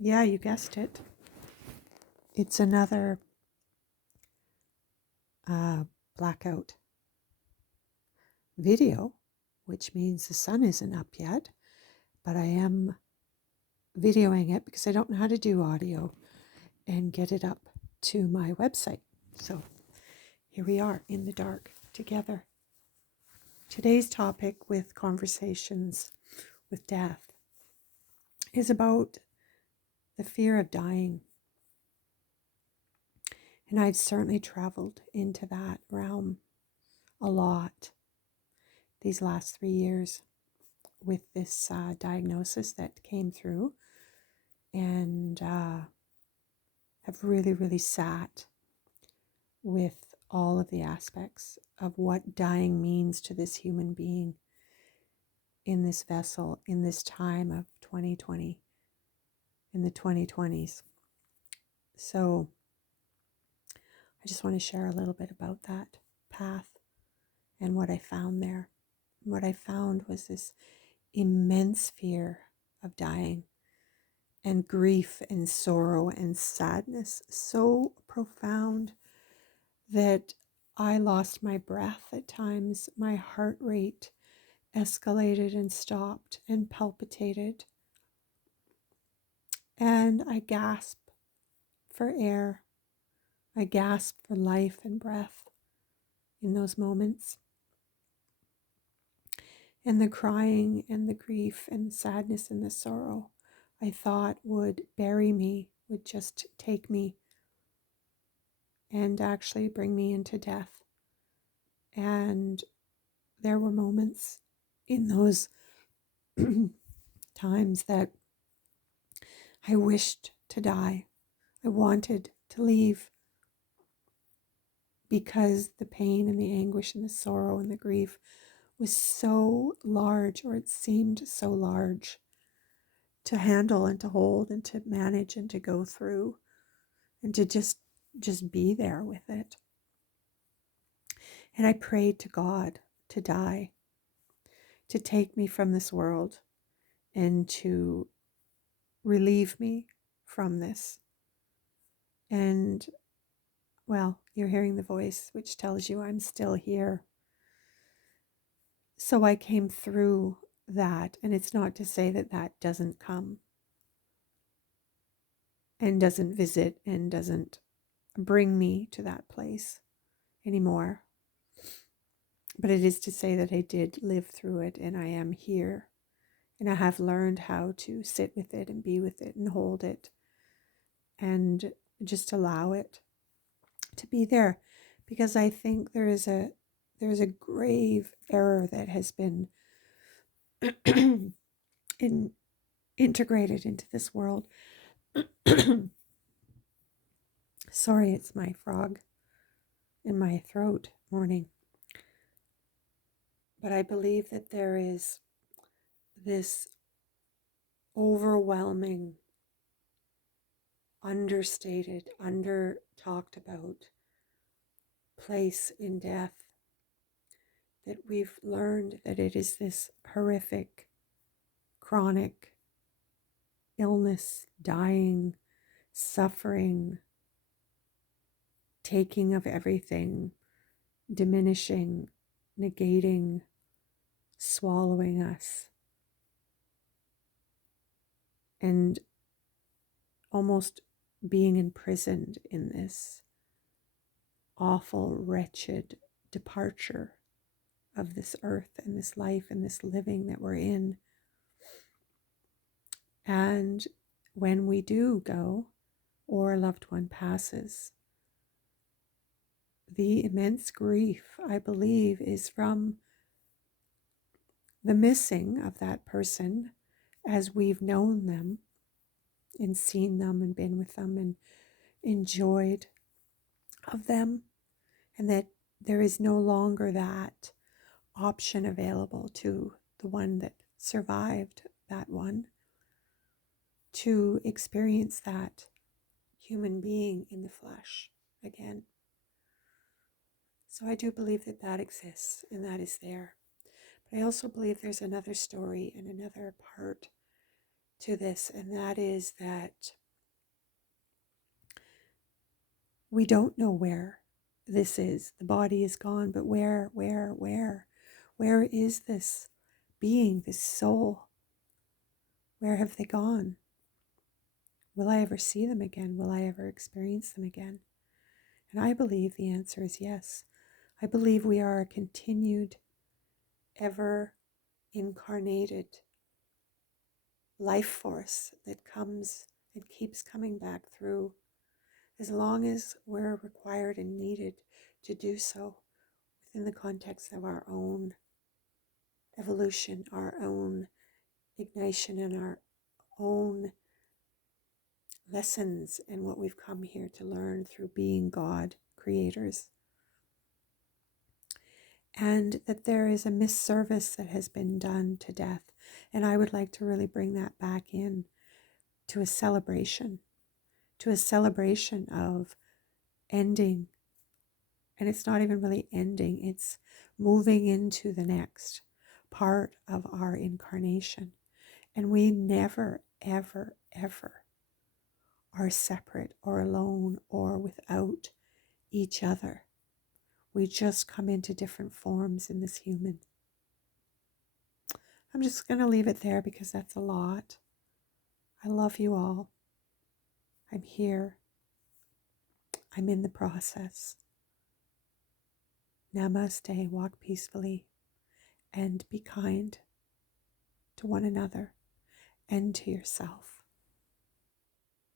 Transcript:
Yeah, you guessed it. It's another uh, blackout video, which means the sun isn't up yet, but I am videoing it because I don't know how to do audio and get it up to my website. So here we are in the dark together. Today's topic with Conversations with Death is about the fear of dying. And I've certainly traveled into that realm a lot these last 3 years with this diagnosis that came through, and have really, really sat with all of the aspects of what dying means to this human being in this vessel, in this time of 2020, in the 2020s. So I just want to share a little bit about that path and what I found there. What I found was this immense fear of dying and grief and sorrow and sadness so profound that I lost my breath at times. My heart rate escalated and stopped and palpitated, and I gasped for air. I gasped for life and breath in those moments. And the crying and the grief and sadness and the sorrow I thought would bury me, would just take me and actually bring me into death. And there were moments in those times that I wished to die. I wanted to leave because the pain and the anguish and the sorrow and the grief was so large, or it seemed so large to handle and to hold and to manage and to go through and to just be there with it. And I prayed to God to die, to take me from this world and to relieve me from this. And well, you're hearing the voice which tells you I'm still here. So I came through that, and it's not to say that that doesn't come and doesn't visit and doesn't bring me to that place anymore. But it is to say that I did live through it, and I am here, and I have learned how to sit with it and be with it and hold it and just allow it to be there, because I think there's a grave error that has been integrated into this world. Sorry, it's my frog in my throat morning. But I believe that there is this overwhelming, understated, under talked about place in death, that we've learned that it is this horrific, chronic illness, dying, suffering, taking of everything, diminishing, negating, swallowing us, and almost being imprisoned in this awful, wretched departure of this earth and this life and this living that we're in. And when we do go, or a loved one passes, the immense grief, I believe, is from the missing of that person as we've known them and seen them and been with them and enjoyed of them, and that there is no longer that option available to the one that survived that one to experience that human being in the flesh again. So I do believe that that exists and that is there. But I also believe there's another story and another part to this, and that is that we don't know where this is. The body is gone, but where is this being, this soul? Where have they gone? Will I ever see them again? Will I ever experience them again? And I believe the answer is yes. I believe we are a continued, ever incarnated life force that comes and keeps coming back through as long as we're required and needed to do so within the context of our own evolution, our own ignition, and our own lessons and what we've come here to learn through being God creators. And that there is a misservice that has been done to death. And I would like to really bring that back in to a celebration of ending. And it's not even really ending, it's moving into the next part of our incarnation. And we never, ever, ever are separate or alone or without each other. We just come into different forms in this human. I'm just going to leave it there because that's a lot. I love you all. I'm here. I'm in the process. Namaste. Walk peacefully and be kind to one another and to yourself.